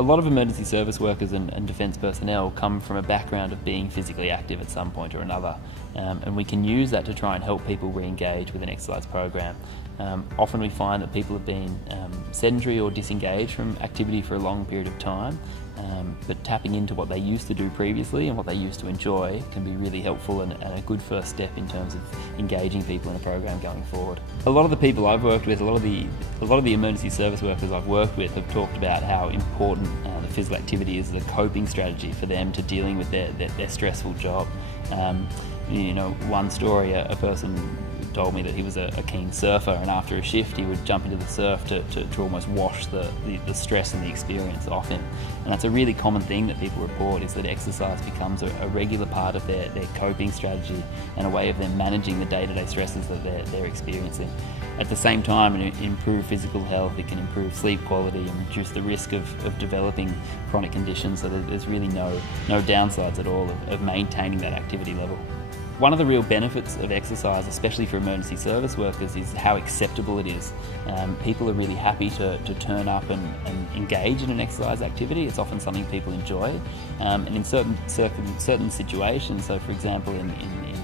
A lot of emergency service workers and defence personnel come from a background of being physically active at some point or another, and we can use that to try and help people re-engage with an exercise program. Often we find that people have been sedentary or disengaged from activity for a long period of time, but tapping into what they used to do previously and what they used to enjoy can be really helpful and a good first step in terms of engaging people in a program going forward. A lot of the people I've worked with, a lot of the emergency service workers I've worked with have talked about how important the physical activity is as a coping strategy for them to dealing with their stressful job. One story, a person told me that he was a keen surfer, and after a shift he would jump into the surf to almost wash the stress and the experience off him. And that's a really common thing that people report, is that exercise becomes a regular part of their coping strategy and a way of them managing the day-to-day stresses that they're experiencing. At the same time, it improve physical health, it can improve sleep quality and reduce the risk of developing chronic conditions, so there's really no downsides at all of maintaining that activity level. One of the real benefits of exercise, especially for emergency service workers, is how acceptable it is. People are really happy to turn up and engage in an exercise activity. It's often something people enjoy, and in certain situations, so for example in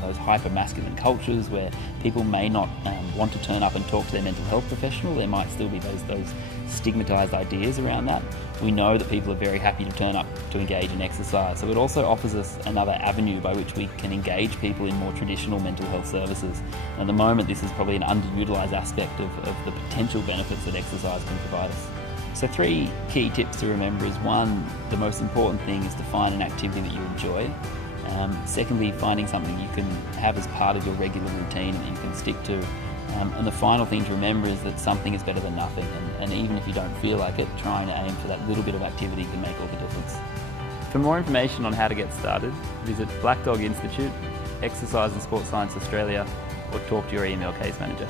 those hyper-masculine cultures where people may not want to turn up and talk to their mental health professional, there might still be those stigmatised ideas around that. We know that people are very happy to turn up to engage in exercise, so it also offers us another avenue by which we can engage people in more traditional mental health services. At the moment, this is probably an underutilised aspect of the potential benefits that exercise can provide us. So 3 key tips to remember is: 1, the most important thing is to find an activity that you enjoy. Secondly, finding something you can have as part of your regular routine that you can stick to. And the final thing to remember is that something is better than nothing, and even if you don't feel like it, trying to aim for that little bit of activity can make all the difference. For more information on how to get started, visit Black Dog Institute, Exercise and Sports Science Australia, or talk to your email case manager.